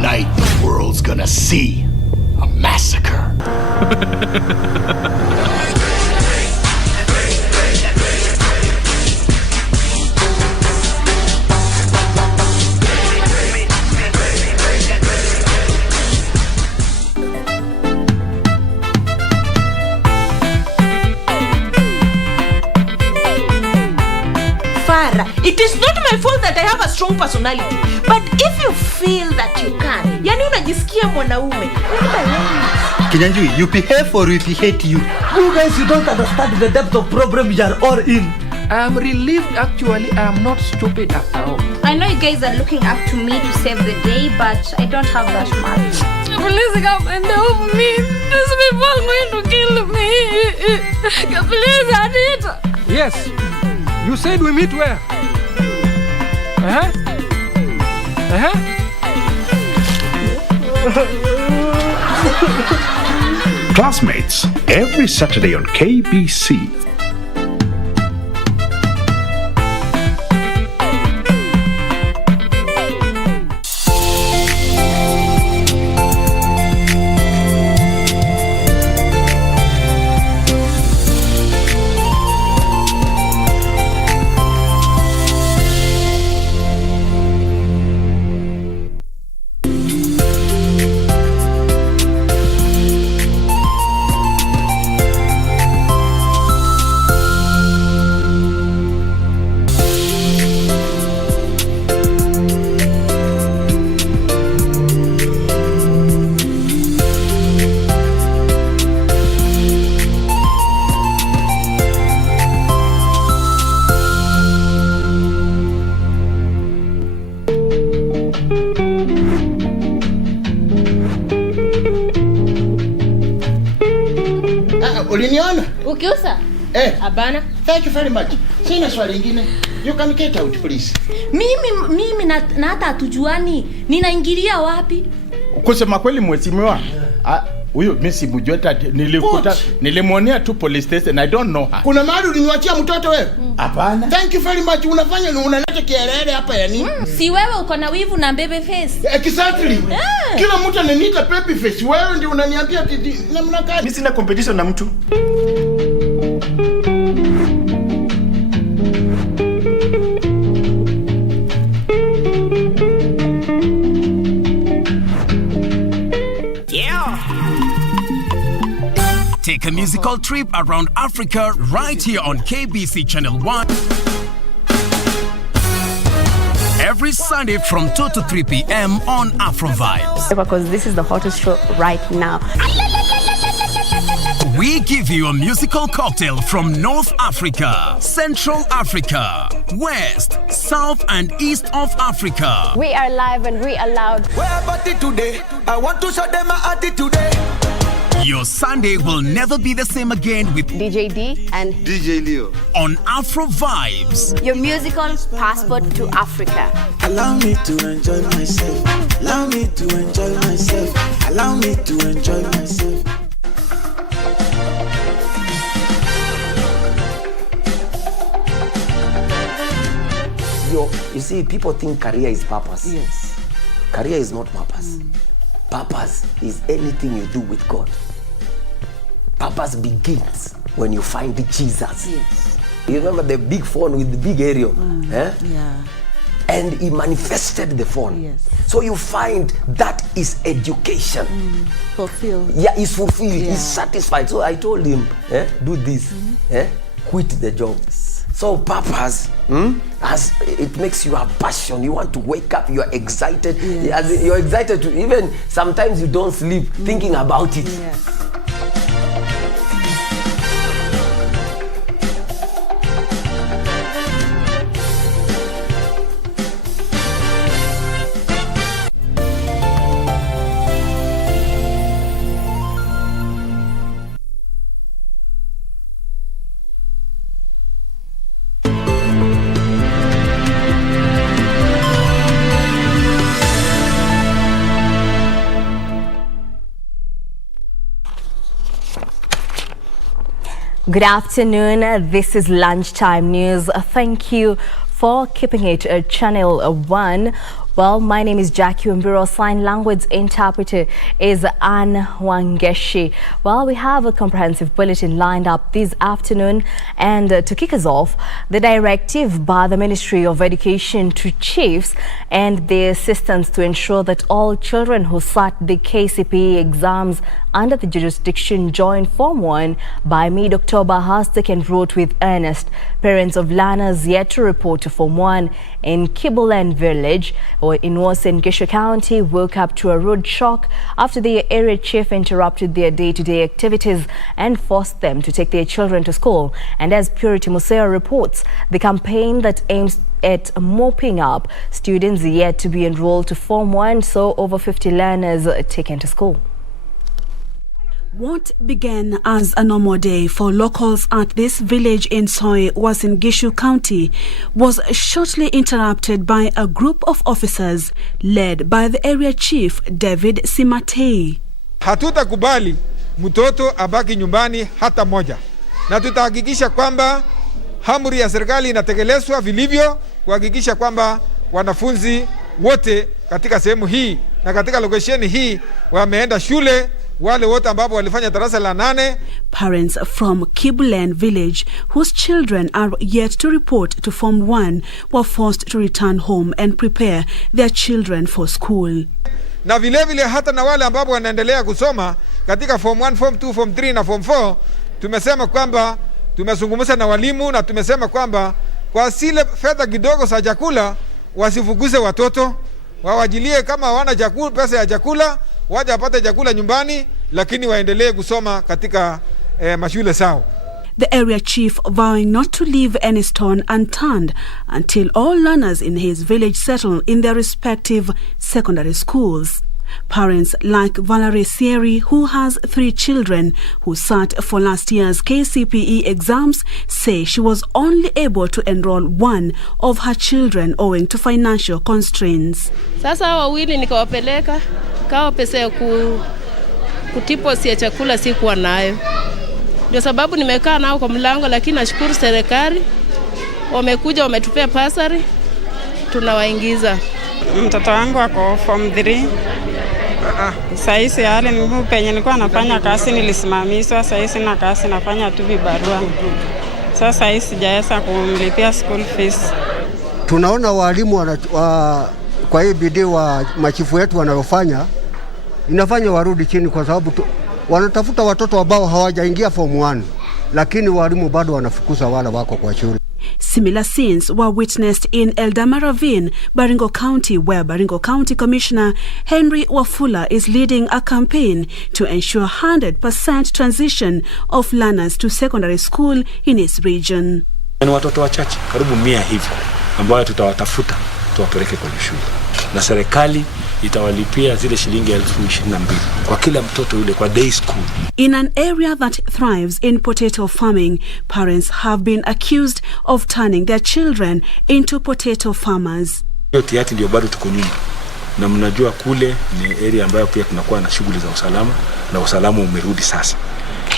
Tonight the world's gonna see a massacre. It is not my fault that I have a strong personality. But if you feel that you can, yani unajisikia mwanaume. Kinyanjui, you behave or we hate you. You guys, you don't understand the depth of problem you are all in. I am relieved actually. I am not stupid after all. I know you guys are looking up to me to save the day, but I don't have that much. Please come and help me. These people are going to kill me. Please, Anita. Yes. You said we meet where? Classmates, every Saturday on KBC. Uliniona? Ukiusa? Abana. Thank you very much. Sina swali lingine. You can get out, please. Mimi na hata hatujuani. Ninaingilia wapi? Kusema kweli mheshimiwa. Huyo mimi simjui hata nilikuta nilimwonea tu police station. I don't know her. Kuna mahali uliniachia mtoto wewe? Hapana. Thank you very much. Unafanya unaleta kielele hapa ya nini? Si wewe uko na wivu na baby face. Exactly. Kila mtu ananiita baby face. Wewe ndio unaniambia namna gani? Mimi sina competition na mtu. Take a musical trip around Africa right here on KBC Channel 1. Every Sunday from 2 to 3 p.m. on Afro Vibes. Because this is the hottest show right now. We give you a musical cocktail from North Africa, Central Africa, West, South and East of Africa. We are live and we are loud. Where about it today? I want to show them my attitude today. Your Sunday will never be the same again with DJ D and DJ Leo on Afro Vibes. Your musical passport to Africa. Allow me to enjoy myself. Allow me to enjoy myself. Allow me to enjoy myself. You see, people think career is purpose. Yes. Career is not purpose. Purpose is anything you do with God. Purpose begins when you find Jesus. Yes. You remember the big phone with the big aerial? Yeah. And he manifested the phone. Yes. So you find that is education. Fulfilled. Yeah, he's fulfilled. Yeah. He's satisfied. So I told him, do this. Quit the job. So purpose, as it makes you a passion. You want to wake up, you are excited. Yes. You're excited to even sometimes you don't sleep thinking about it. Yes. Good afternoon. This is Lunchtime News. Thank you for keeping it Channel 1. Well, my name is Jacky. Wambiru. Sign language interpreter is Anne Wangeshi. Well, we have a comprehensive bulletin lined up this afternoon, and to kick us off, the directive by the Ministry of Education to chiefs and their assistants to ensure that all children who sat the KCPE exams under the jurisdiction join Form 1 by mid-October has taken root with earnest. Parents of learners yet to report to Form 1 in Kibulen village or in Gishu County woke up to a rude shock after the area chief interrupted their day-to-day activities and forced them to take their children to school. And as Purity Museo reports, the campaign that aims at mopping up students yet to be enrolled to Form 1 saw over 50 learners taken to school. What began as a normal day for locals at this village in Soy was in Gishu County was shortly interrupted by a group of officers led by the area chief David Simatei. Hatutakubali mtoto abaki nyumbani hata moja, na tutahakikisha kwamba amri ya serikali inatekelezwa vilivyo kuhakikisha kwamba wanafunzi wote katika sehemu hii na katika location hii wameenda shule. Wale wote ambapo walifanya darasa la 8. Parents from Kibulen village whose children are yet to report to Form 1 were forced to return home and prepare their children for school. Na vile vile hata na wale ambapo wanaendelea kusoma katika Form 1, Form 2, Form 3 na Form 4, tumesema kwamba tumezungumza na walimu na tumesema kwamba kwa zile fedha kidogo za chakula wasifukuze watoto, wawajilie kama hawana chakula, pesa ya chakula waje apate chakula nyumbani, lakini waendelee kusoma katika mashule sao. The area chief vowing not to leave any stone unturned until all learners in his village settle in their respective secondary schools. Parents like Valerie Sieri, who has 3 children who sat for last year's KCPE exams, say she was only able to enroll one of her children owing to financial constraints. Sasa wawili nikawapeleka kawa pesa ya kutipo si ya chakula sikuwa nayo. Ndio sababu nimekaa nao kwa mlango, lakini nashukuru serikali wamekuja wametupea pasari tunawaingiza. Mtoto wangu ako Form 3. Saisi hali mimi penye nilikuwa nafanya kazi nilisimamishwa, saisi na kazi nafanya tu vibarua. Sasa hii sijaweza kumlipia school fees. Tunaona walimu kwa hii bidii wa machifu wetu wanayofanya inafanya warudi chini kwa sababu wanatafuta watoto ambao hawajaingia Form 1, lakini walimu bado wanafukuza wale wako kwa shule. Similar scenes were witnessed in Eldama Ravine, Baringo County, where Baringo County Commissioner Henry Wafula is leading a campaign to ensure 100% transition of learners to secondary school in his region. Ni watoto wachache karibu 100 hivi ambao tutawatafuta tuwapeleke kwenye shule, na serikali itawalipia zile shilingi 22,000 kwa kila mtoto yule kwa day school. In an area that thrives in potato farming, parents have been accused of turning their children into potato farmers. Hiyo tiati ndio bado tuko nyuma, na mnajua kule ni area ambayo pia tunakuwa na shughuli za usalama, na usalama umerudi sasa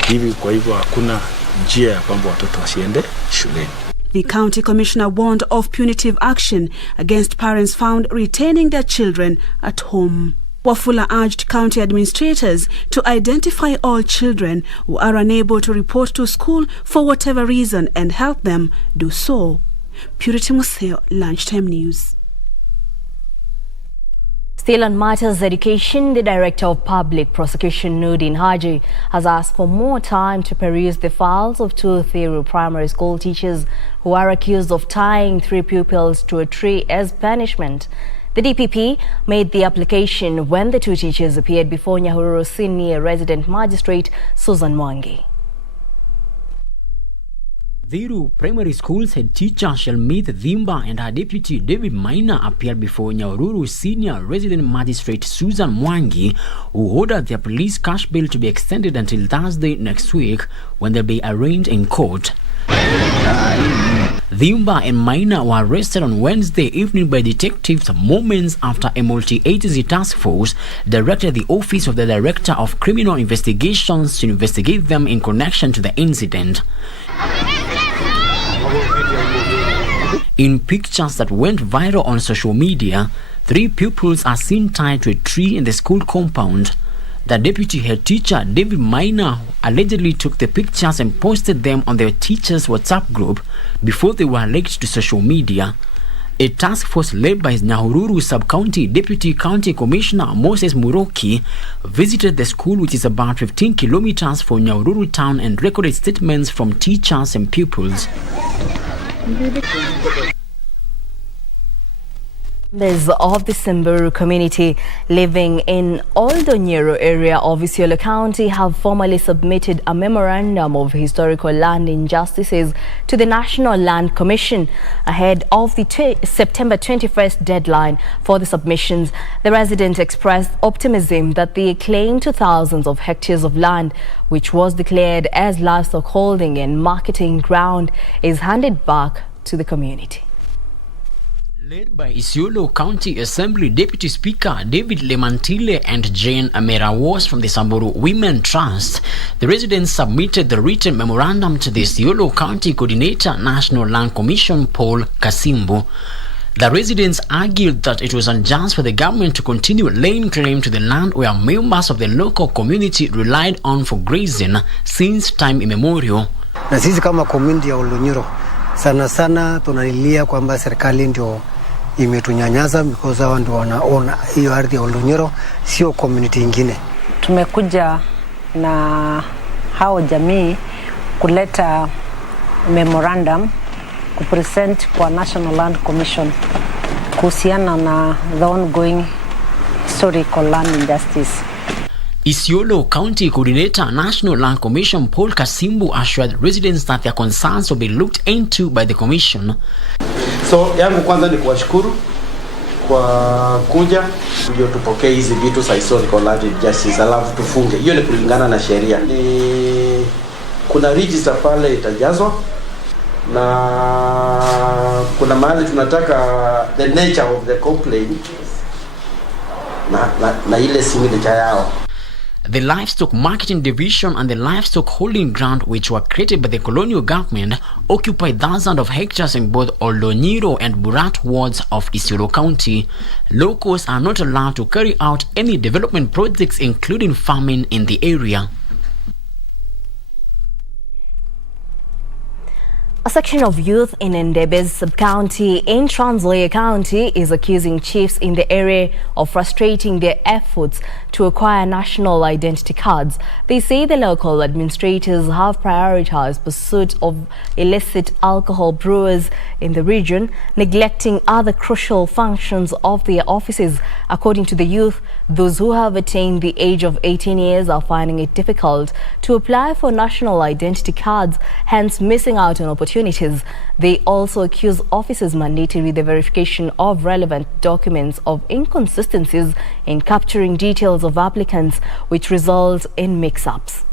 hivi. Kwa hivyo hakuna njia ya kwamba watoto wasiende shuleni. The county commissioner warned of punitive action against parents found retaining their children at home. Wafula urged county administrators to identify all children who are unable to report to school for whatever reason and help them do so. Purity Museo, Lunchtime News. Still on matters education, the Director of Public Prosecution, Nudin Haji, has asked for more time to peruse the files of 2 Thiru primary school teachers who are accused of tying 3 pupils to a tree as punishment. The DPP made the application when the 2 teachers appeared before Nyahururu Senior Resident Magistrate Susan Mwangi. Thiru Primary School's head teacher Shalmith Dhimba and her deputy David Maina appeared before Nyahururu Senior Resident Magistrate Susan Mwangi, who ordered their police cash bail to be extended until Thursday next week, when they'll be arraigned in court. Dhimba and Maina were arrested on Wednesday evening by detectives moments after a multi-agency task force directed the Office of the Director of Criminal Investigations to investigate them in connection to the incident. In pictures that went viral on social media, 3 pupils are seen tied to a tree in the school compound. The deputy head teacher, David Minor, allegedly took the pictures and posted them on their teacher's WhatsApp group before they were leaked to social media. A task force led by Nyahururu Sub-County Deputy County Commissioner Moses Muroki visited the school, which is about 15 kilometers from Nyahururu town, and recorded statements from teachers and pupils. Members of the Wambiru community living in Oldonyero area of Isiolo County have formally submitted a memorandum of historical land injustices to the National Land Commission ahead of the September 21st deadline for the submissions. The residents expressed optimism that the claim to thousands of hectares of land, which was declared as livestock holding and marketing ground, is handed back to the community. Led by Isiolo County Assembly Deputy Speaker David Lemantile and Jane Amerawas from the Samburu Women Trust, the residents submitted the written memorandum to the Isiolo County Coordinator National Land Commission Paul Kasimbu. The residents argued that it was unjust for the government to continue laying claim to the land where members of the local community relied on for grazing since time immemorial. Na sisi kama community ya Oldonyero sana sana tunalilia kwamba serikali ndio imetunyanyaza because hao ndio wanaona hiyo ardhi ya Oldonyero, sio community nyingine. Tumekuja na hao jamii kuleta memorandum kupresent kwa National Land Commission kuhusiana na the ongoing historical land injustice. Isiolo County Coordinator National Land Commission Paul Kasimbu assured residents that their concerns will be looked into by the commission. So yangu kwanza ni kuwashukuru kwa kuja ndio tupokee hizi vitu za historical land injustice, alafu tufunge. Hiyo ni kulingana na sheria. Ni kuna register pale itajazwa na kuna mahali tunataka the nature of the complaint na ile signature yao. The Livestock Marketing Division and the Livestock Holding Ground, which were created by the colonial government, occupy thousands of hectares in both Oldonyero and Burat wards of Isiolo County. Locals are not allowed to carry out any development projects, including farming, in the area. A section of youth in Ndebes sub-county in Trans Nzoia County is accusing chiefs in the area of frustrating their efforts to acquire national identity cards. They say the local administrators have prioritized pursuit of illicit alcohol brewers in the region, neglecting other crucial functions of their offices. According to the youth, those who have attained the age of 18 years are finding it difficult to apply for national identity cards, hence missing out on opportunities. They also accuse officers mandated with the verification of relevant documents of inconsistencies in capturing details of applicants, which results in mix-ups.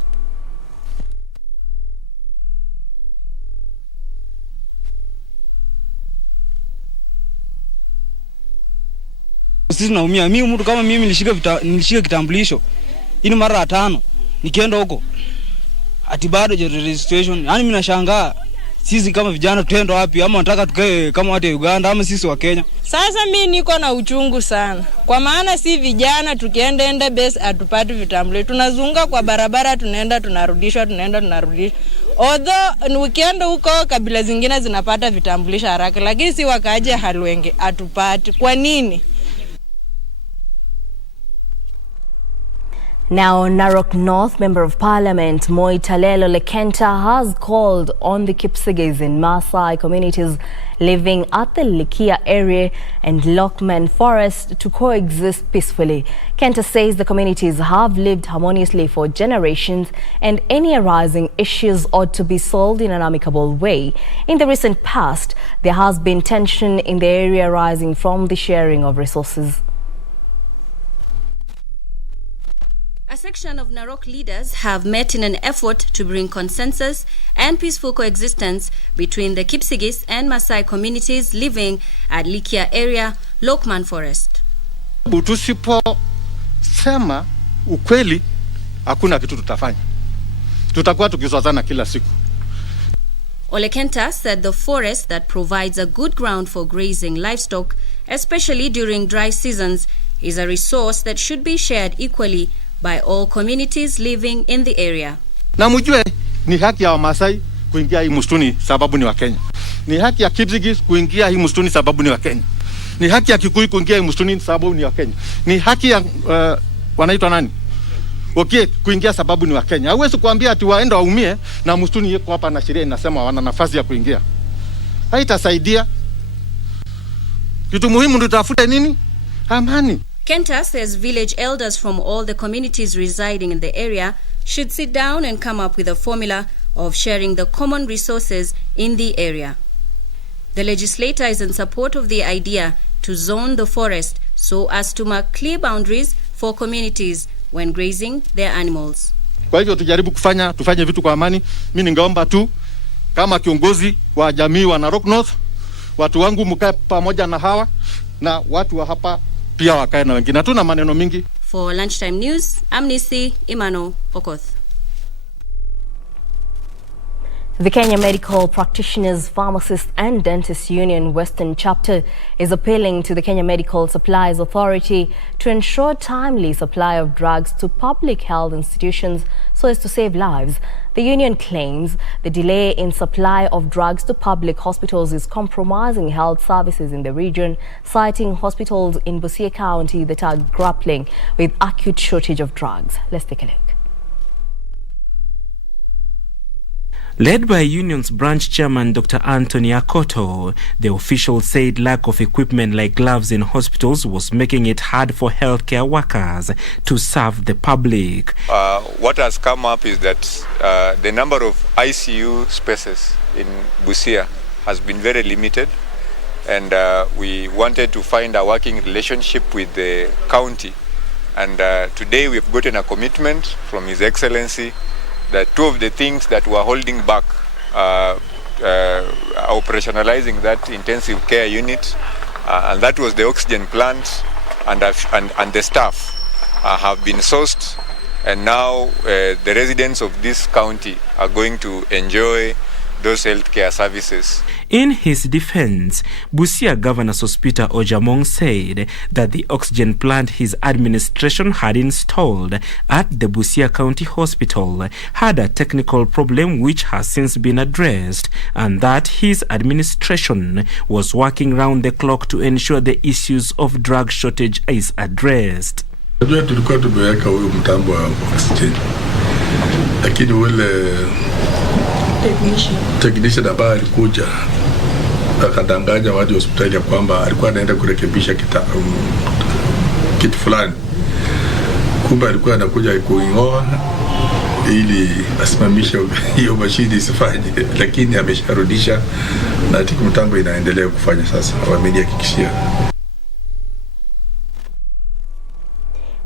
Sisi naumia. Mimi mtu kama mimi nilishika kitambulisho ini mara 5 nikienda huko ati bado registration. Yaani mimi nashangaa sisi kama vijana tuende wapi, ama nataka tukae kama watu wa Uganda ama sisi wa Kenya. Sasa mimi niko na uchungu sana. Kwa maana si vijana tukienda base atupati vitambulisho. Tunazunga kwa barabara, tunaenda tunarudishwa, tunaenda tunarudishwa. Although weekend huko kabila zingine zinapata vitambulisho haraka, lakini si wakaje Halwenge atupati. Kwa nini? Now, Narok North Member of Parliament Moi Talelo Lekenta has called on the Kipsigis and Maasai communities living at the Likia area and Lockman Forest to coexist peacefully. Kenta says the communities have lived harmoniously for generations and any arising issues ought to be solved in an amicable way. In the recent past, there has been tension in the area arising from the sharing of resources. A section of Narok leaders have met in an effort to bring consensus and peaceful coexistence between the Kipsigis and Maasai communities living at Likia area, Lockman Forest. Tusiposema ukweli, hakuna kitu tutafanya. Tutakuwa tukizozana kila siku. Ole Kenta said the forest that provides a good ground for grazing livestock especially during dry seasons, is a resource that should be shared equally by all communities living in the area. Na mjue ni haki ya Wamasai kuingia hii msituni sababu ni wa Kenya. Ni haki ya Kipsigis kuingia hii msituni sababu ni wa Kenya. Ni haki ya Kikuyu kuingia hii msituni sababu ni wa Kenya. Ni haki ya wanaitwa nani? Okay, kuingia sababu ni wa Kenya. Hauwezi kuambia ati waenda waumie na msituni yeko hapa na sheria inasema wana nafasi ya kuingia. Haitasaidia. Kitu muhimu ndio tafute nini? Amani. Kenta says village elders from all the communities residing in the area should sit down and come up with a formula of sharing the common resources in the area. The legislator is in support of the idea to zone the forest so as to mark clear boundaries for communities when grazing their animals. Kwa hivyo tujaribu tufanye vitu kwa amani. Mimi ningeomba tu kama kiongozi wa jamii wa Narok North, watu wangu mkae pamoja na hawa na watu wa hapa pia wakae na wengine. Hatuna maneno mingi. For Lunchtime News, I'm Nisi Imano Okoth. The Kenya Medical Practitioners, Pharmacists and Dentists Union Western Chapter is appealing to the Kenya Medical Supplies Authority to ensure timely supply of drugs to public health institutions so as to save lives. The union claims the delay in supply of drugs to public hospitals is compromising health services in the region, citing hospitals in Busia County that are grappling with acute shortage of drugs. Let's take a look. Led by Union's branch chairman Dr. Anthony Akoto, the official said lack of equipment like gloves in hospitals was making it hard for healthcare workers to serve the public. What has come up is that the number of ICU spaces in Busia has been very limited, and we wanted to find a working relationship with the county. And today we've gotten a commitment from His Excellency that two of the things that were holding back operationalizing that intensive care unit, and that was the oxygen plant and the staff, have been sourced, and now the residents of this county are going to enjoy those healthcare services. In his defense, Busia Governor Sospita Ojamong said that the oxygen plant his administration had installed at the Busia County Hospital had a technical problem which has since been addressed, and that his administration was working round the clock to ensure the issues of drug shortage is addressed. Tulikuwa tumeweka huyo mtambo wa oxygen, lakini wale technician ambaye alikuja akadanganya watu hospitali ya kwamba alikuwa anaenda kurekebisha kitu fulani, kumbe alikuwa anakuja kuingoa ili asimamishe hiyo mashine isifanye, lakini amesharudisha na mtambo inaendelea kufanya sasa, wamenihakikishia.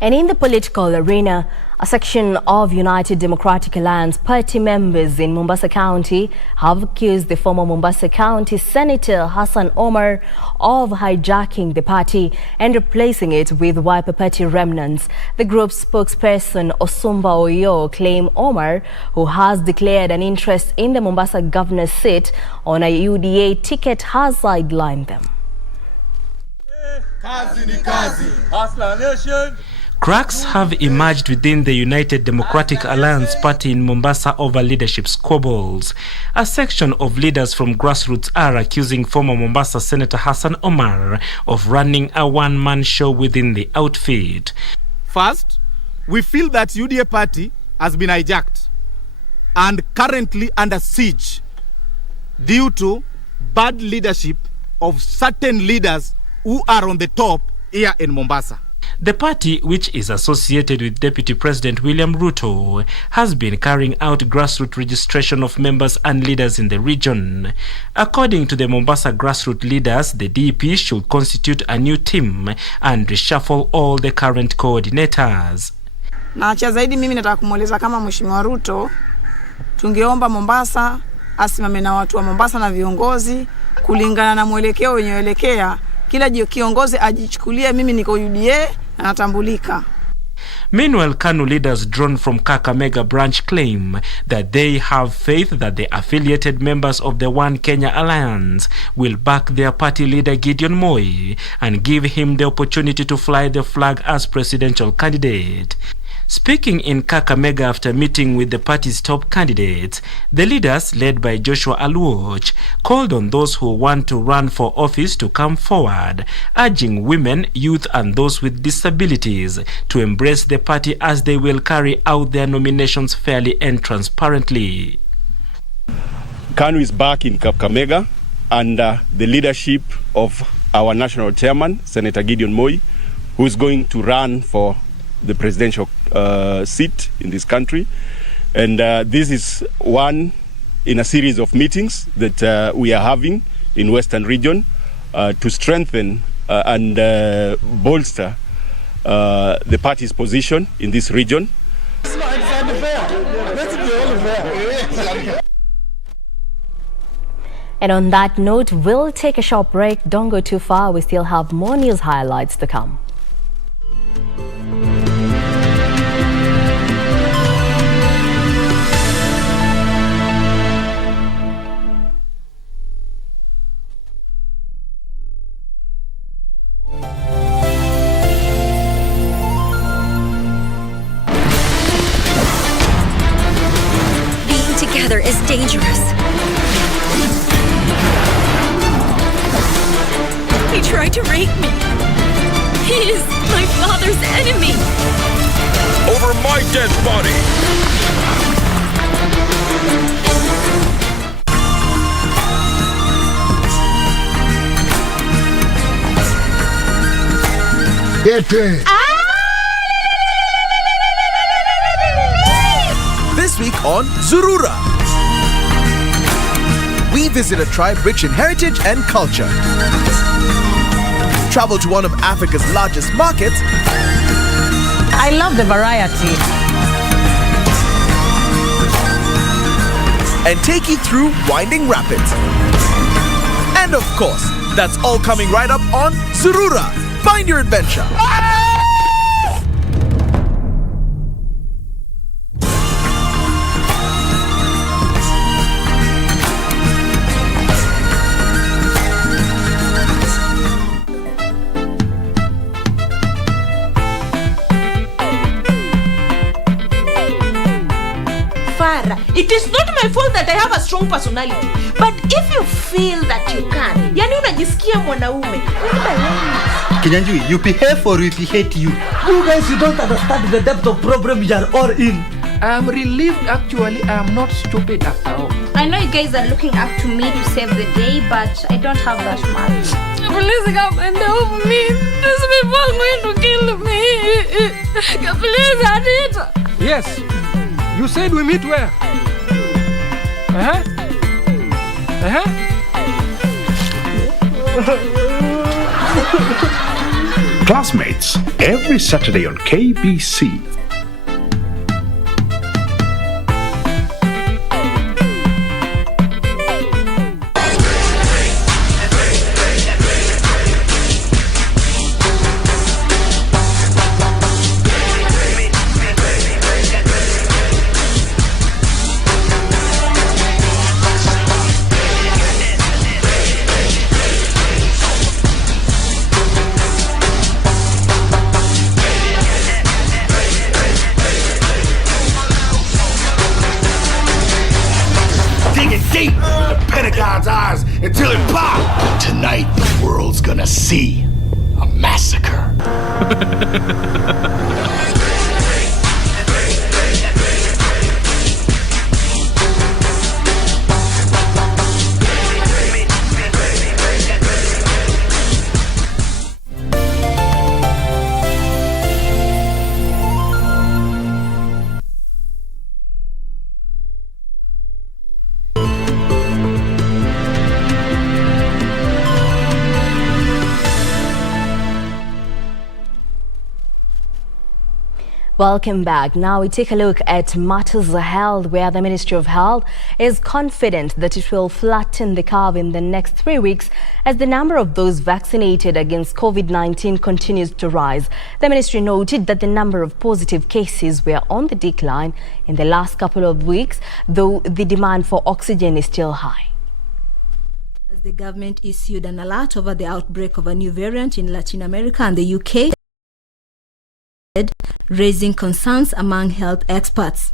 And in the political arena, a section of United Democratic Alliance party members in Mombasa County have accused the former Mombasa County Senator Hassan Omar of hijacking the party and replacing it with Wiper Party remnants. The group's spokesperson Osumba Oyo claimed Omar, who has declared an interest in the Mombasa governor's seat on a UDA ticket, has sidelined them. Kazi ni kazi. Hustler Nation. Cracks have emerged within the United Democratic Alliance party in Mombasa over leadership squabbles. A section of leaders from grassroots are accusing former Mombasa Senator Hassan Omar of running a one-man show within the outfit. First, we feel that UDA party has been hijacked and currently under siege due to bad leadership of certain leaders who are on the top here in Mombasa. The party, which is associated with Deputy President William Ruto, has been carrying out grassroots registration of members and leaders in the region. According to the Mombasa grassroots leaders, the DP should constitute a new team and reshuffle all the current coordinators. Na cha zaidi mimi nataka kumueleza kama Mheshimiwa Ruto, tungeomba Mombasa asimame na watu wa Mombasa na viongozi kulingana na mwelekeo wenyeelekea. Kila kiongozi ajichukulie mimi niko UDA na natambulika. Meanwhile, KANU leaders drawn from Kakamega branch claim that they have faith that the affiliated members of the One Kenya Alliance will back their party leader Gideon Moi and give him the opportunity to fly the flag as presidential candidate. Speaking in Kakamega after meeting with the party's top candidates, the leaders, led by Joshua Aluoch, called on those who want to run for office to come forward, urging women, youth and those with disabilities to embrace the party as they will carry out their nominations fairly and transparently. KANU is back in Kakamega under the leadership of our national chairman, Senator Gideon Moi, who is going to run for the presidential seat in this country. And this is one in a series of meetings that we are having in Western region to strengthen and bolster the party's position in this region. And on that note, we'll take a short break. Don't go too far. We still have more news highlights to come. Together is dangerous. He tried to rape me. He is my father's enemy. Over my dead body. This week on Zurura, we visit a tribe rich in heritage and culture. Travel to one of Africa's largest markets. I love the variety. And take you through winding rapids. And of course, that's all coming right up on Zurura. Find your adventure. It is not my fault that I have a strong personality, but if you feel that you can, yani unajisikia mwanaume. Kinyanjui, you behave or we hate you. You guys, you don't understand the depth of problem you are all in. I am relieved actually. I am not stupid after all. I know you guys are looking up to me to save the day, but I don't have that much. Please come and help me. These people are going to kill me. Please, Anita. Yes. You said we meet where? Classmates, every Saturday on KBC. Deep in the Pentagon's eyes until it pops. Tonight, the world's gonna see a massacre. Welcome back. Now we take a look at matters health, where the Ministry of Health is confident that it will flatten the curve in the next 3 weeks as the number of those vaccinated against COVID-19 continues to rise. The ministry noted that the number of positive cases were on the decline in the last couple of weeks, though the demand for oxygen is still high. As the government issued an alert over the outbreak of a new variant in Latin America and the UK, raising concerns among health experts.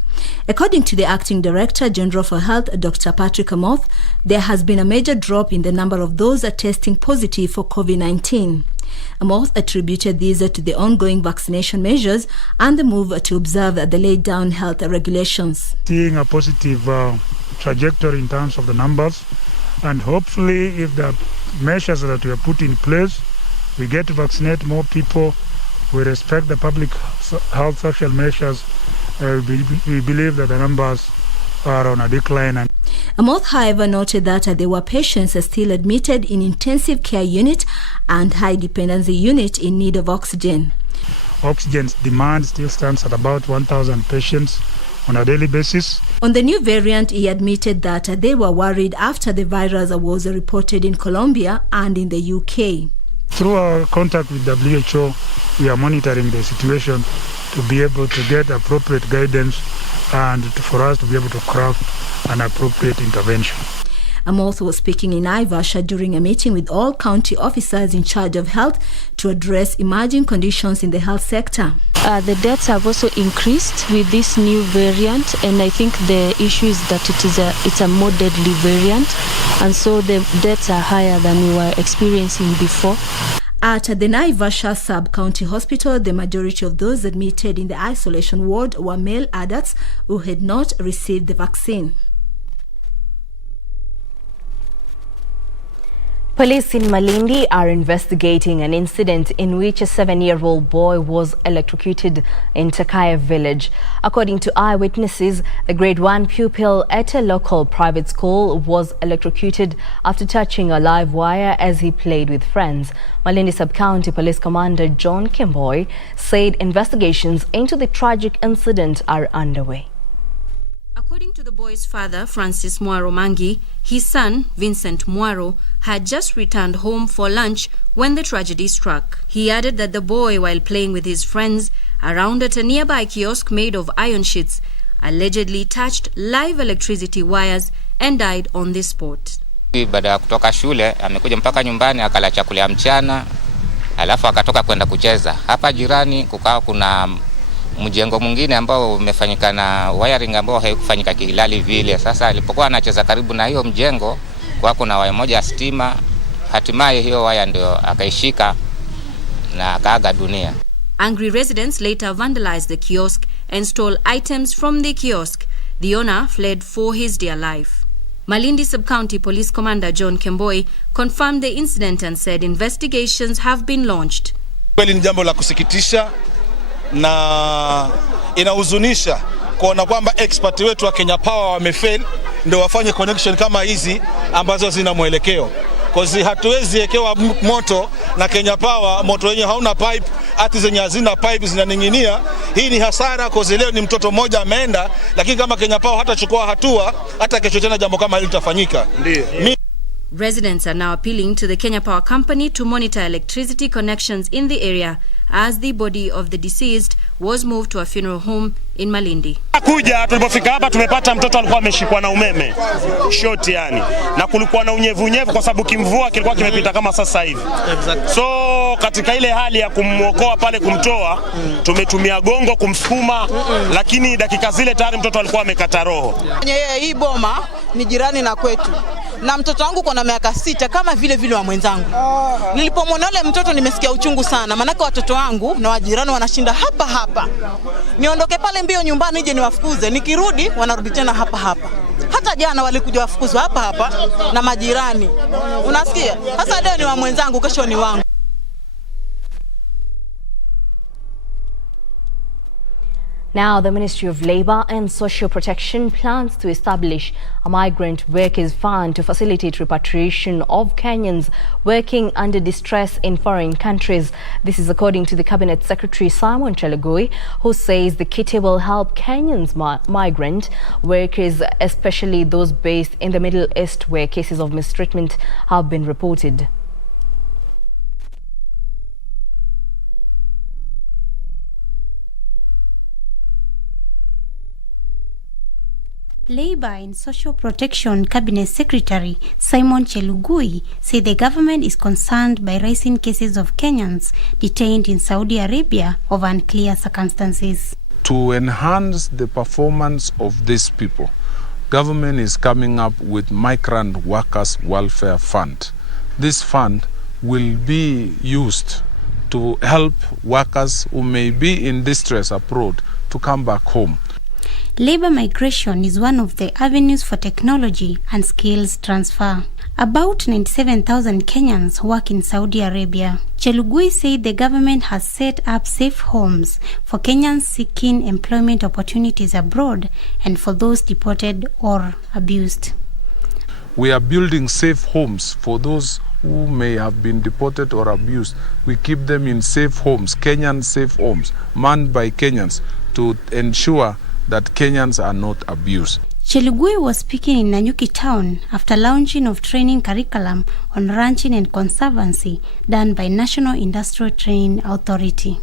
According to the Acting Director General for Health, Dr. Patrick Amoth, there has been a major drop in the number of those testing positive for COVID-19. Amoth attributed these to the ongoing vaccination measures and the move to observe the laid down health regulations. Seeing a positive trajectory in terms of the numbers, and hopefully if the measures that we have put in place, we get to vaccinate more people, we respect the public health social measures, we believe that the numbers are on a decline. Amoth, however, noted that there were patients still admitted in intensive care unit and high dependency unit in need of oxygen. Oxygen's demand still stands at about 1,000 patients on a daily basis. On the new variant, he admitted that they were worried after the virus was reported in Colombia and in the UK. Through our contact with WHO, we are monitoring the situation to be able to get appropriate guidance and for us to be able to craft an appropriate intervention. Amoth was speaking in Naivasha during a meeting with all county officers in charge of health to address emerging conditions in the health sector. The deaths have also increased with this new variant, and I think the issue is that it's a more deadly variant, and so the deaths are higher than we were experiencing before. At the Naivasha Sub-County Hospital, the majority of those admitted in the isolation ward were male adults who had not received the vaccine. Police in Malindi are investigating an incident in which a 7-year-old boy was electrocuted in Takaya village. According to eyewitnesses, the grade 1 pupil at a local private school was electrocuted after touching a live wire as he played with friends. Malindi Sub-County Police Commander John Kimboy said investigations into the tragic incident are underway. According to the boy's father, Francis Mwaro Mangi, his son, Vincent Mwaro, had just returned home for lunch when the tragedy struck. He added that the boy, while playing with his friends around at a nearby kiosk made of iron sheets, allegedly touched live electricity wires and died on the spot. Baada ya kutoka shule, amekuja mpaka nyumbani akala chakula ya mchana, alafu akatoka kwenda kucheza. Hapa jirani kukawa kuna mjengo mwingine ambao umefanyika na wiring ambao haikufanyika kilali vile. Sasa alipokuwa anacheza karibu na hiyo mjengo, kwa kuna waya moja ya stima, hatimaye hiyo waya ndio akaishika na akaaga dunia. Angry residents later vandalized the kiosk and stole items from the kiosk. The owner fled for his dear life. Malindi Sub-County Police Commander John Kemboi confirmed the incident and said investigations have been launched. Kweli ni jambo la kusikitisha na inahuzunisha kuona kwamba expert wetu wa Kenya Power wamefail ndio wafanye connection kama hizi ambazo zina mwelekeo. Kozi hatuwezi ekewa moto na Kenya Power, moto wenyewe hauna pipe, hati zenye hazina pipe zinaning'inia. Hii ni hasara kozi leo ni mtoto mmoja ameenda, lakini kama Kenya Power hatachukua hatua, hata kesho tena jambo kama hili litafanyika. Residents are now appealing to the Kenya Power Company to monitor electricity connections in the area as the body of the deceased was moved to a funeral home in Malindi. Kuja tulipofika hapa tumepata mtoto alikuwa ameshikwa na umeme short yani, na kulikuwa na unyevu kwa sababu kimvua kilikuwa kimepita kama sasa hivi. So katika ile hali ya kumuokoa pale kumtoa, tumetumia gongo kumsukuma, lakini dakika zile tayari mtoto alikuwa amekata roho. Hii boma ni jirani na kwetu, na mtoto wangu kuna miaka 6 kama vile wa mwenzangu. Nilipomwona yule mtoto nimesikia uchungu sana, manaka watoto wangu na wajirani wanashinda hapa. Niondoke pale mbio nyumbani nije niwafukuze, nikirudi wanarudi tena hapa. Hata jana walikuja wafukuzwa hapa na majirani. Unasikia? Sasa leo ni wa mwenzangu, kesho ni wangu. Now, the Ministry of Labour and Social Protection plans to establish a migrant workers fund to facilitate repatriation of Kenyans working under distress in foreign countries. This is according to the Cabinet Secretary Simon Chelugui, who says the kitty will help Kenyans migrant workers, especially those based in the Middle East where cases of mistreatment have been reported. Labour and Social Protection Cabinet Secretary Simon Chelugui said the government is concerned by rising cases of Kenyans detained in Saudi Arabia of unclear circumstances. To enhance the performance of these people, government is coming up with Migrant Workers Welfare Fund. This fund will be used to help workers who may be in distress abroad to come back home. Labour migration is one of the avenues for technology and skills transfer. About 97,000 Kenyans work in Saudi Arabia. Chelugui said the government has set up safe homes for Kenyans seeking employment opportunities abroad and for those deported or abused. We are building safe homes for those who may have been deported or abused. We keep them in safe homes, Kenyan safe homes, manned by Kenyans to ensure that Kenyans are not abused. Chelugui was speaking in Nanyuki town after launching of training curriculum on ranching and conservancy done by National Industrial Training Authority.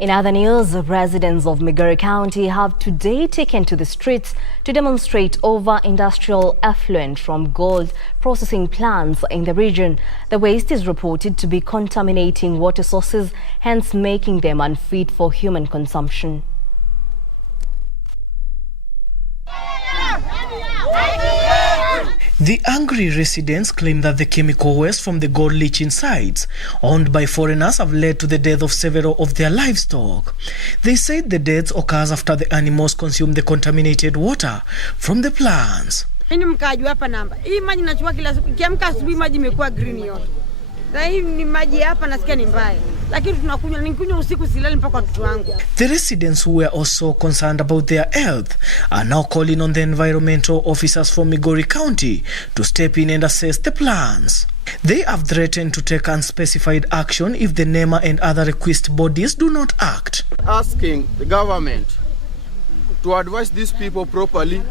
In other news, residents of Migrant County have today taken to the streets to demonstrate over industrial effluent from gold processing plants in the region. The waste is reported to be contaminating water sources, hence making them unfit for human consumption. The angry residents claim that the chemical waste from the gold leaching sites owned by foreigners have led to the death of several of their livestock. They said the deaths occurs after the animals consume the contaminated water from the plants. Mimi mkaji hapa namba. Hii maji nachukua kila siku. Kiamka asubuhi maji imekuwa green yote. Na hii ni maji hapa nasikia ni mbaya. Lakini tunakunywa nikunywa usiku silali mpaka watoto wangu. The residents who were also concerned about their health are now calling on the environmental officers from Migori County to step in and assess the plans. They have threatened to take unspecified action if the NEMA and other request bodies do not act. Asking the government to advise these people properly.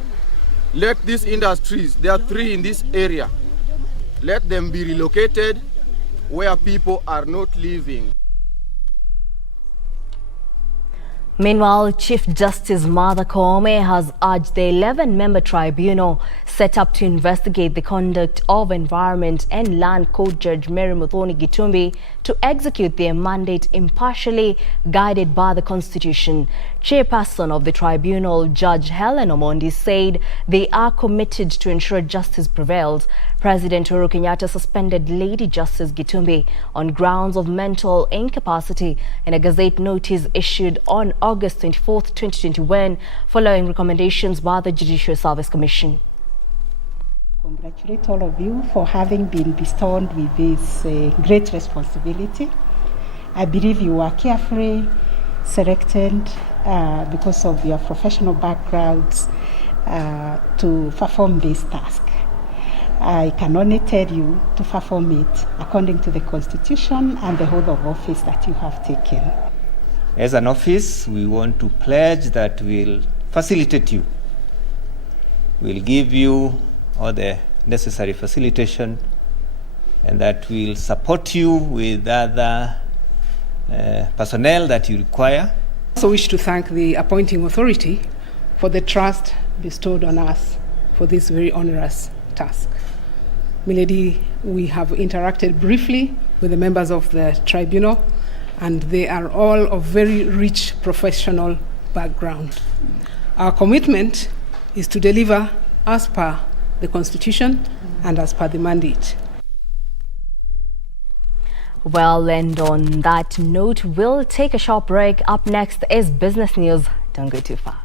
Let these industries, there are 3 in this area, let them be relocated where people are not living. Meanwhile, Chief Justice Martha Koome has urged the 11-member tribunal set up to investigate the conduct of Environment and Land Court Judge Mary Muthoni Gitumbi to execute their mandate impartially, guided by the Constitution. Chairperson of the tribunal, Judge Helen Omondi, said they are committed to ensure justice prevails. President Uhuru Kenyatta suspended Lady Justice Gitumbi on grounds of mental incapacity in a Gazette notice issued on August 24, 2021, following recommendations by the Judicial Service Commission. Congratulate all of you for having been bestowed with this great responsibility. I believe you are carefully selected because of your professional backgrounds to perform this task. I can only tell you to perform it according to the Constitution and the oath of office that you have taken. As an office, we want to pledge that we'll facilitate you. We'll give you all the necessary facilitation and that we'll support you with other personnel that you require. I also wish to thank the appointing authority for the trust bestowed on us for this very onerous task. Milady, we have interacted briefly with the members of the tribunal, and they are all of very rich professional background. Our commitment is to deliver as per the Constitution and as per the mandate. Well, and on that note, we'll take a short break. Up next is business news. Don't go too far.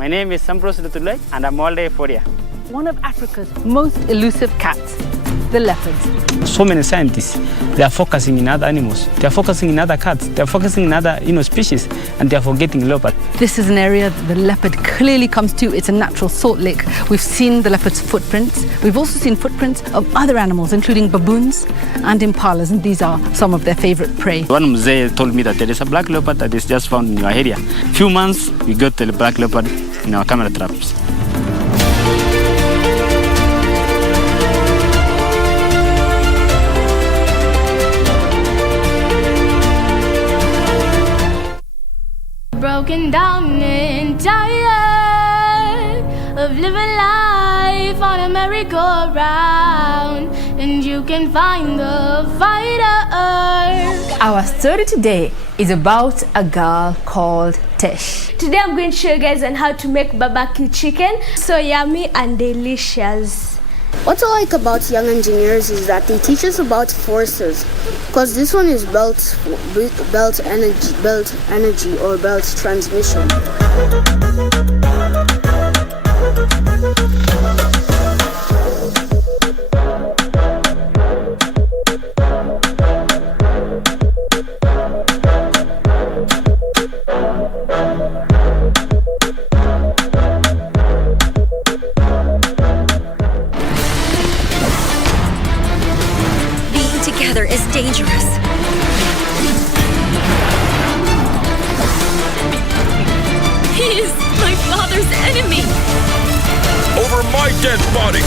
My name is Sambros Lutulai and I'm all day for you. One of Africa's most elusive cats, the leopards. So many scientists, they are focusing in other animals. They are focusing in other cats. They are focusing in other species, and they are forgetting leopard. This is an area the leopard clearly comes to. It's a natural salt lick. We've seen the leopard's footprints. We've also seen footprints of other animals, including baboons and impalas, and these are some of their favorite prey. One mzee told me that there is a black leopard that is just found in your area. Few months, we got the black leopard in our camera traps. Broken down and tired of living life on a merry-go-round, and you can find the fighter. Our story today is about a girl called Tish. Today I'm going to show you guys on how to make barbecue chicken. So yummy and delicious. What I like about young engineers is that they teach us about forces, because this one is belt energy or belt transmission. Together is dangerous. He is my father's enemy. Over my dead body.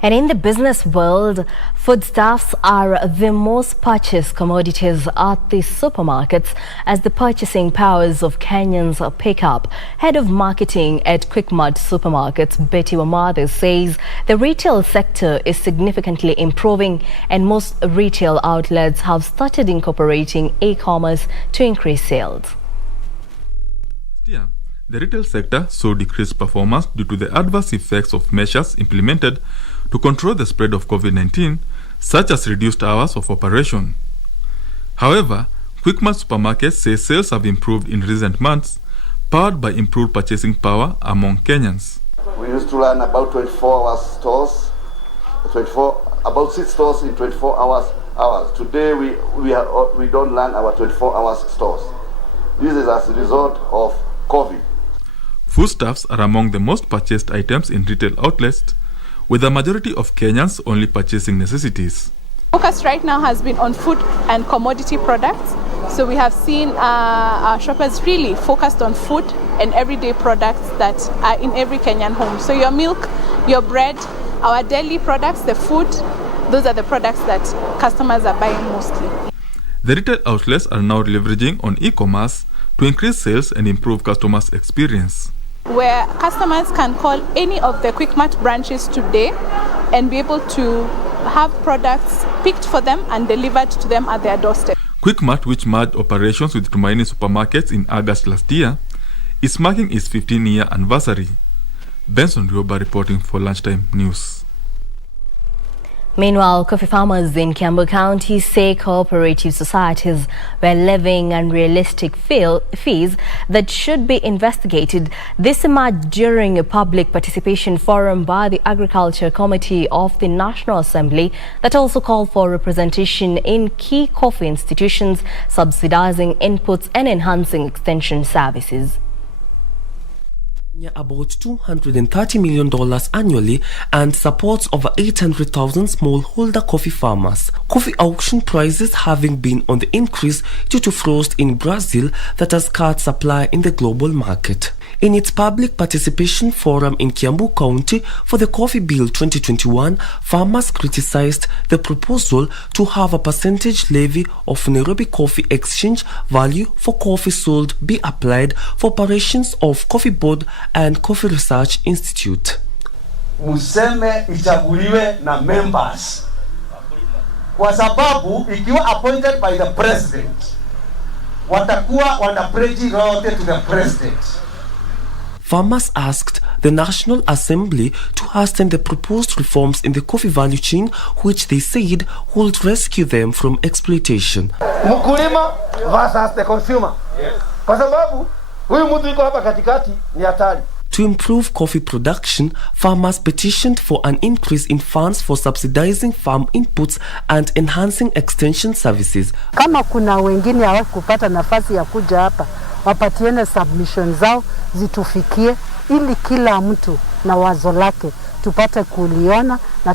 And in the business world, foodstuffs are the most purchased commodities at the supermarkets as the purchasing powers of Kenyans pick up. Head of marketing at Quickmart Supermarkets, Betty Wambiru, says the retail sector is significantly improving and most retail outlets have started incorporating e-commerce to increase sales. Yeah. The retail sector saw decreased performance due to the adverse effects of measures implemented to control the spread of COVID-19, such as reduced hours of operation. However, Quickmart supermarkets say sales have improved in recent months, powered by improved purchasing power among Kenyans. We used to run about 24-hour stores, about 6 stores in 24 hours. Today we don't run our 24-hour stores. This is as a result of COVID. Foodstuffs are among the most purchased items in retail outlets, with the majority of Kenyans only purchasing necessities. Focus right now has been on food and commodity products. So we have seen our shoppers really focused on food and everyday products that are in every Kenyan home. So your milk, your bread, our daily products, the food, those are the products that customers are buying mostly. The retail outlets are now leveraging on e-commerce to increase sales and improve customers' experience, where customers can call any of the Quickmart branches today and be able to have products picked for them and delivered to them at their doorstep. Quickmart, which merged operations with Tumaini supermarkets in August last year, is marking its 15-year anniversary. Benson Rioba reporting for Lunchtime News. Meanwhile, coffee farmers in Kiambu County say cooperative societies were levying unrealistic fees that should be investigated. This emerged during a public participation forum by the Agriculture Committee of the National Assembly that also called for representation in key coffee institutions, subsidizing inputs and enhancing extension services. About $230 million annually and supports over 800,000 smallholder coffee farmers. Coffee auction prices having been on the increase due to frost in Brazil that has cut supply in the global market. In its public participation forum in Kiambu County for the Coffee Bill 2021, farmers criticized the proposal to have a percentage levy of Nairobi Coffee Exchange value for coffee sold be applied for operations of Coffee Board and Coffee Research Institute. museme ichaguliwe na members, kwa sababu ikiwa appointed by the president watakuwa wana pledge loyalty to the president. Farmers asked the National Assembly to hasten the proposed reforms in the coffee value chain, which they said would rescue them from exploitation. Mkulima versus the consumer. Yes. Kwa sababu huyu mtu yuko hapa katikati ni hatari. To improve coffee production, farmers petitioned for an increase in funds for subsidizing farm inputs and enhancing extension services. Kama kuna wengine hawakupata nafasi ya kuja hapa, wapatiene submission zao zitufikie, ili kila mtu na wazo lake tupate kuliona na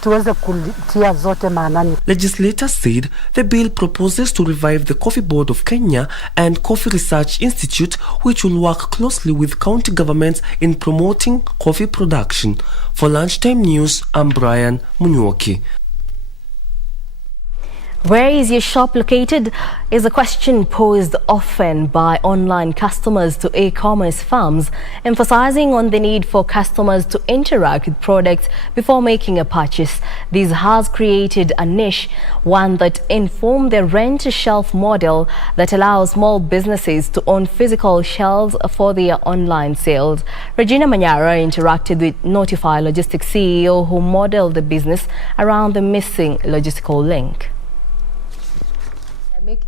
tuweze kutia zote maanani. Legislators said the bill proposes to revive the Coffee Board of Kenya and Coffee Research Institute, which will work closely with county governments in promoting coffee production. For Lunchtime News, I'm Brian Munyuoki. Where is your shop located is a question posed often by online customers to e-commerce firms, emphasizing on the need for customers to interact with products before making a purchase. This has created a niche, one that informed the rent-to-shelf model that allows small businesses to own physical shelves for their online sales. Regina Manyara interacted with Notify Logistics CEO who modeled the business around the missing logistical link.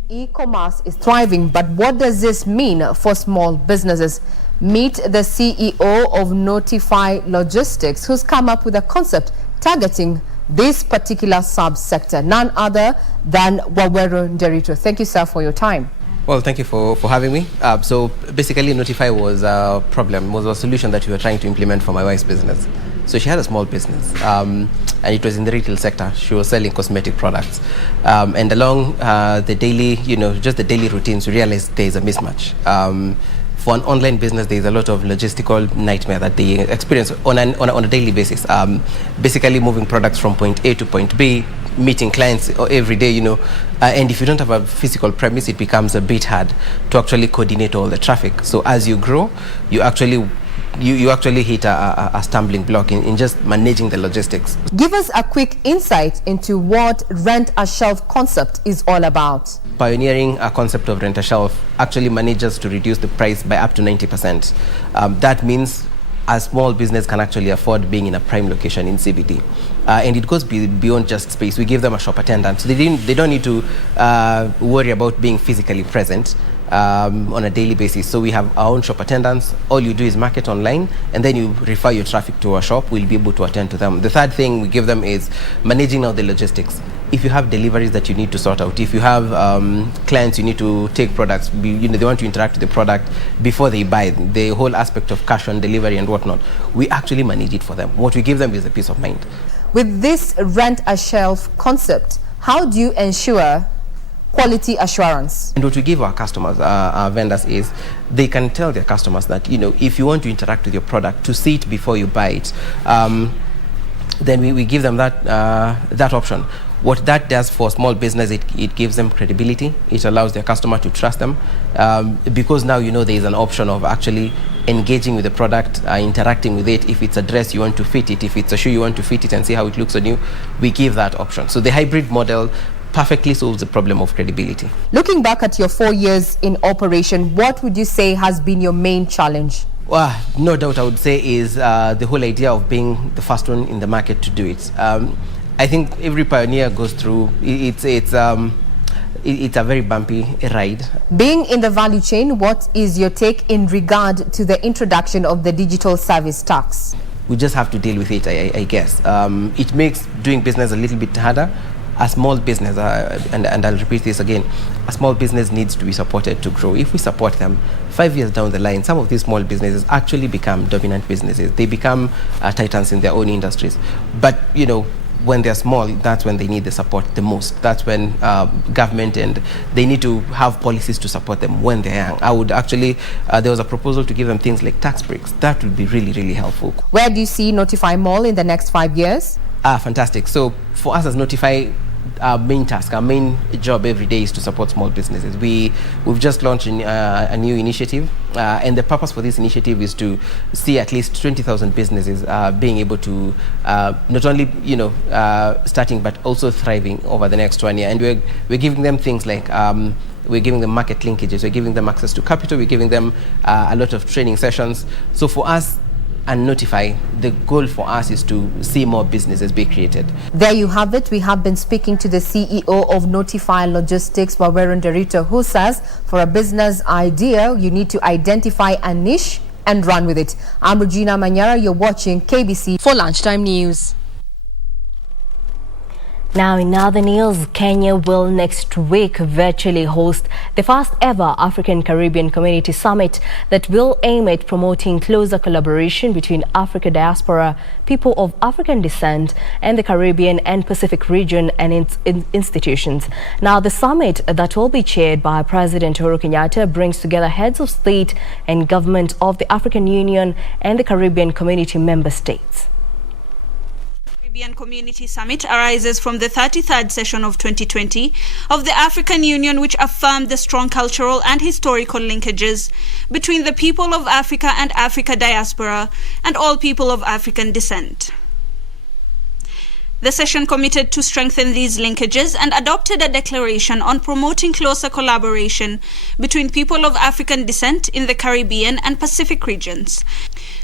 E-commerce is thriving, but what does this mean for small businesses? Meet the CEO of Notify Logistics, who's come up with a concept targeting this particular subsector, none other than Wambiru Nderito. Thank you, sir, for your time. Well, thank you for having me. So basically, Notify was a problem, was a solution that we were trying to implement for my wife's business. So she had a small business, and it was in the retail sector. She was selling cosmetic products. And along the daily, just the daily routines, we realized there is a mismatch. For an online business, there is a lot of logistical nightmare that they experience on a daily basis. Basically, moving products from point A to point B, meeting clients every day, and if you don't have a physical premise, it becomes a bit hard to actually coordinate all the traffic. So as you grow, you actually hit a stumbling block in just managing the logistics. Give us a quick insight into what rent-a-shelf concept is all about. Pioneering a concept of rent-a-shelf actually manages to reduce the price by up to 90%. That means a small business can actually afford being in a prime location in CBD. And it goes beyond just space. We give them a shop attendant. So they don't need to worry about being physically present on a daily basis. So we have our own shop attendants. All you do is market online, and then you refer your traffic to our shop. We'll be able to attend to them. The third thing we give them is managing out the logistics. If you have deliveries that you need to sort out, if you have clients you need to take products, they want to interact with the product before they buy, the whole aspect of cash on delivery and whatnot, we actually manage it for them. What we give them is a peace of mind. With this rent-a-shelf concept, how do you ensure quality assurance? And what we give our customers, our vendors, is they can tell their customers that, if you want to interact with your product, to see it before you buy it, then we give them that option. What that does for small business, it gives them credibility. It allows their customer to trust them, because now there is an option of actually engaging with the product, interacting with it. If it's a dress, you want to fit it. If it's a shoe, you want to fit it and see how it looks on you. We give that option. So the hybrid model perfectly solves the problem of credibility. Looking back at your 4 years in operation, what would you say has been your main challenge? Well, no doubt I would say is the whole idea of being the first one in the market to do it. I think every pioneer goes through, it's a very bumpy ride. Being in the value chain, what is your take in regard to the introduction of the digital service tax? We just have to deal with it, I guess. It makes doing business a little bit harder. A small business, and I'll repeat this again, a small business needs to be supported to grow. If we support them, 5 years down the line, some of these small businesses actually become dominant businesses. They become titans in their own industries. But, when they're small, that's when they need the support the most. That's when government and they need to have policies to support them when they're young. I would actually, there was a proposal to give them things like tax breaks. That would be really, really helpful. Where do you see Notify Mall in the next 5 years? Fantastic. So for us as Notify, main task, our main job every day is to support small businesses. We've just launched a new initiative, and the purpose for this initiative is to see at least 20,000 businesses being able to not only starting but also thriving over the next 1 year. And we're giving them things like we're giving them market linkages, we're giving them access to capital, we're giving them a lot of training sessions. So for us and Notify, the goal for us is to see more businesses be created. There you have it. We have been speaking to the CEO of Notify Logistics, Wambiru, who says for a business idea, you need to identify a niche and run with it. I'm Regina Manyara. You're watching KBC for Lunchtime News. Now, in other news, Kenya will next week virtually host the first ever African-Caribbean Community Summit that will aim at promoting closer collaboration between Africa diaspora, people of African descent, and the Caribbean and Pacific region and its institutions. Now, the summit that will be chaired by President Uhuru Kenyatta brings together heads of state and government of the African Union and the Caribbean Community member states. Caribbean Community Summit arises from the 33rd session of 2020 of the African Union, which affirmed the strong cultural and historical linkages between the people of Africa and Africa diaspora and all people of African descent. The session committed to strengthen these linkages and adopted a declaration on promoting closer collaboration between people of African descent in the Caribbean and Pacific regions.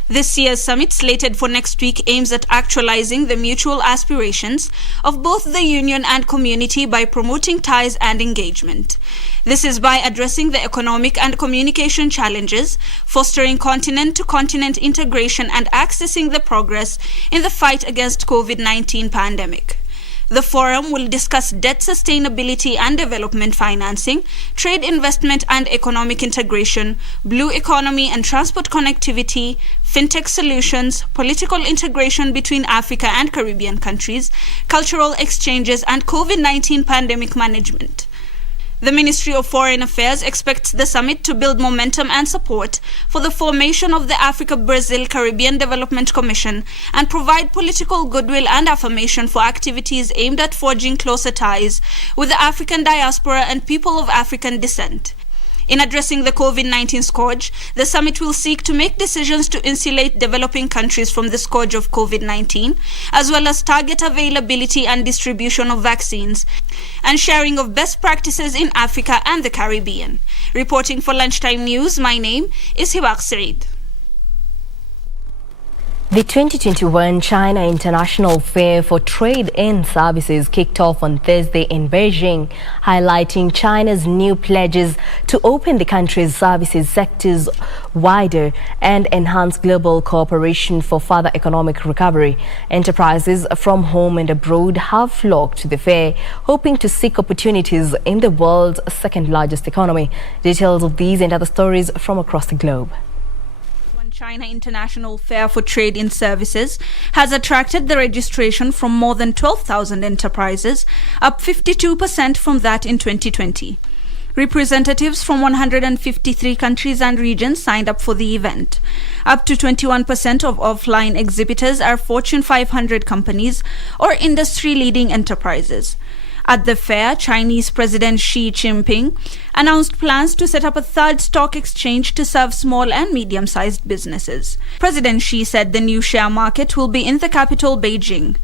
This year's summit, slated for next week, aims at actualizing the mutual aspirations of both the union and community by promoting ties and engagement. This is by addressing the economic and communication challenges, fostering continent-to-continent integration, and accessing the progress in the fight against COVID-19 pandemic. The forum will discuss debt sustainability and development financing, trade investment and economic integration, blue economy and transport connectivity, fintech solutions, political integration between Africa and Caribbean countries, cultural exchanges, and COVID-19 pandemic management. The Ministry of Foreign Affairs expects the summit to build momentum and support for the formation of the Africa-Brazil-Caribbean Development Commission and provide political goodwill and affirmation for activities aimed at forging closer ties with the African diaspora and people of African descent. In addressing the COVID-19 scourge, the summit will seek to make decisions to insulate developing countries from the scourge of COVID-19, as well as target availability and distribution of vaccines, and sharing of best practices in Africa and the Caribbean. Reporting for Lunchtime News, my name is Hiwaq Saeed. The 2021 China International Fair for Trade and Services kicked off on Thursday in Beijing, highlighting China's new pledges to open the country's services sectors wider and enhance global cooperation for further economic recovery. Enterprises from home and abroad have flocked to the fair, hoping to seek opportunities in the world's second largest economy. Details of these and other stories from across the globe. China International Fair for Trade in Services has attracted the registration from more than 12,000 enterprises, up 52% from that in 2020. Representatives from 153 countries and regions signed up for the event. Up to 21% of offline exhibitors are Fortune 500 companies or industry-leading enterprises. At the fair, Chinese President Xi Jinping announced plans to set up a third stock exchange to serve small and medium-sized businesses. President Xi said the new share market will be in the capital, Beijing.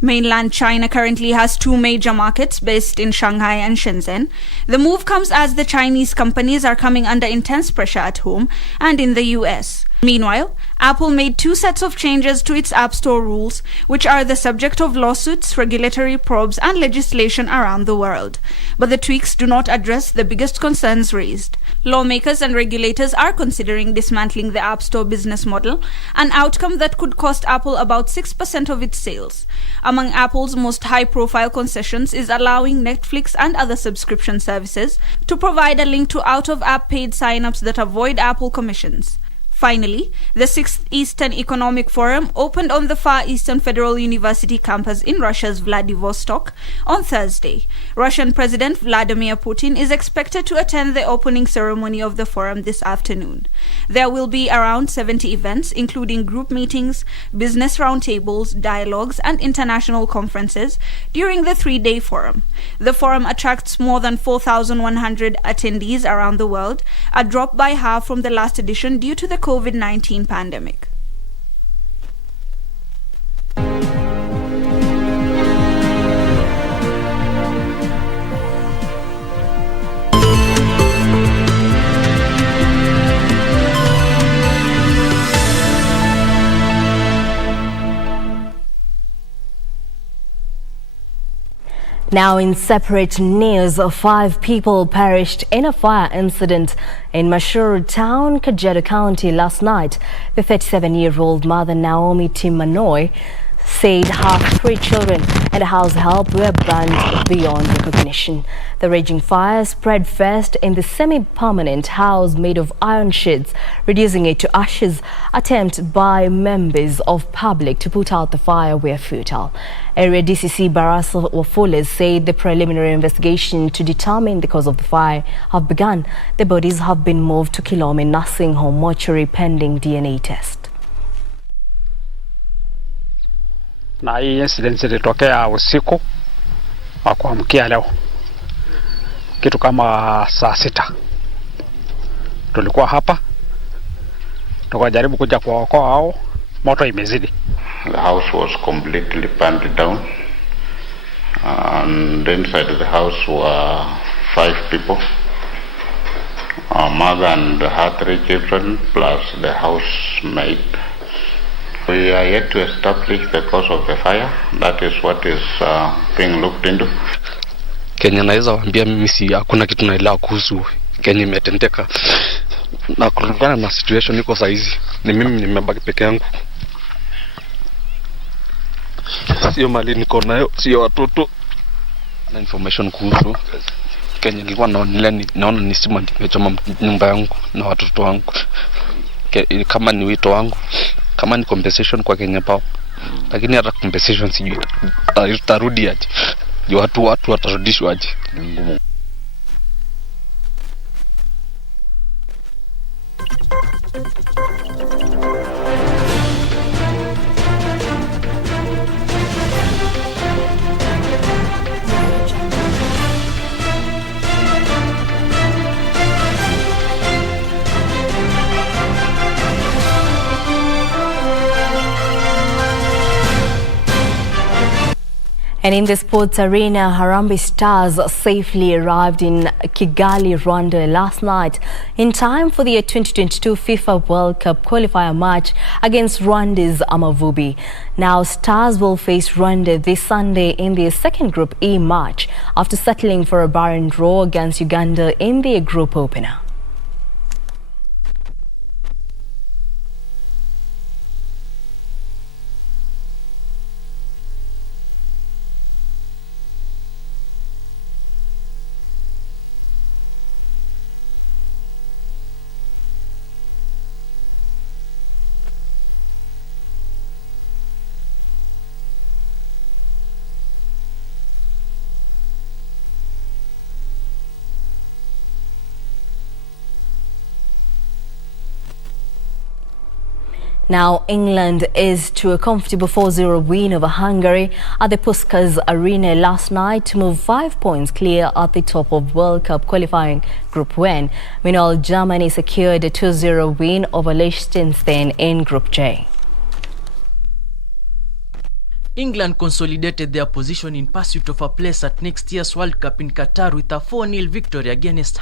Mainland China currently has two major markets based in Shanghai and Shenzhen. The move comes as the Chinese companies are coming under intense pressure at home and in the US. Meanwhile, Apple made two sets of changes to its App Store rules, which are the subject of lawsuits, regulatory probes, and legislation around the world. But the tweaks do not address the biggest concerns raised. Lawmakers and regulators are considering dismantling the App Store business model, an outcome that could cost Apple about 6% of its sales. Among Apple's most high-profile concessions is allowing Netflix and other subscription services to provide a link to out-of-app paid sign-ups that avoid Apple commissions. Finally, the 6th Eastern Economic Forum opened on the Far Eastern Federal University campus in Russia's Vladivostok on Thursday. Russian President Vladimir Putin is expected to attend the opening ceremony of the forum this afternoon. There will be around 70 events, including group meetings, business roundtables, dialogues, and international conferences during the 3-day forum. The forum attracts more than 4,100 attendees around the world, a drop by half from the last edition due to the COVID-19 pandemic. Now in separate news, 5 people perished in a fire incident in Mashuru town, Kajiado County last night. The 37-year-old mother Naomi Timanoi said her 3 children and a house help were burned beyond recognition. The raging fire spread first in the semi-permanent house made of iron sheets, reducing it to ashes. Attempts by members of public to put out the fire were futile. Area DCC Barasa Wafule said the preliminary investigation to determine the cause of the fire have begun. The bodies have been moved to Kilome Nursing Home mortuary pending DNA test. Na hii incident ilitokea usiku wa kuamkia leo kitu kama saa 6. Tulikuwa hapa tukajaribu kuja kuwaokoa hao, moto imezidi. The house was completely burned down, and inside the house were 5 people, a mother and her 3 children plus the housemaid. We are yet to establish the cause of the fire. That is what is being looked into. Kenya naweza waambia mimi hakuna kitu naelewa kuhusu Kenya imetendeka. Na kulingana na situation iko saizi, ni mimi nimebaki peke yangu. Sio mali niko nayo, sio watoto. Na information kuhusu Kenya nilikuwa naona ni sima nimechoma nyumba yangu na watoto wangu. Kama ni wito wangu, kama ni compensation kwa Kenya Power, lakini hata compensation sijui itarudi aje. Watu watarudishwa aje? Ni ngumu. And in the sports arena, Harambee Stars safely arrived in Kigali, Rwanda last night in time for the 2022 FIFA World Cup qualifier match against Rwanda's Amavubi. Now, Stars will face Rwanda this Sunday in their second Group E match after settling for a barren draw against Uganda in their group opener. Now, England is to a comfortable 4-0 win over Hungary at the Puskás Arena last night to move 5 points clear at the top of World Cup qualifying Group 1. Meanwhile, Germany secured a 2-0 win over Liechtenstein in Group J. England consolidated their position in pursuit of a place at next year's World Cup in Qatar with a 4-0 victory against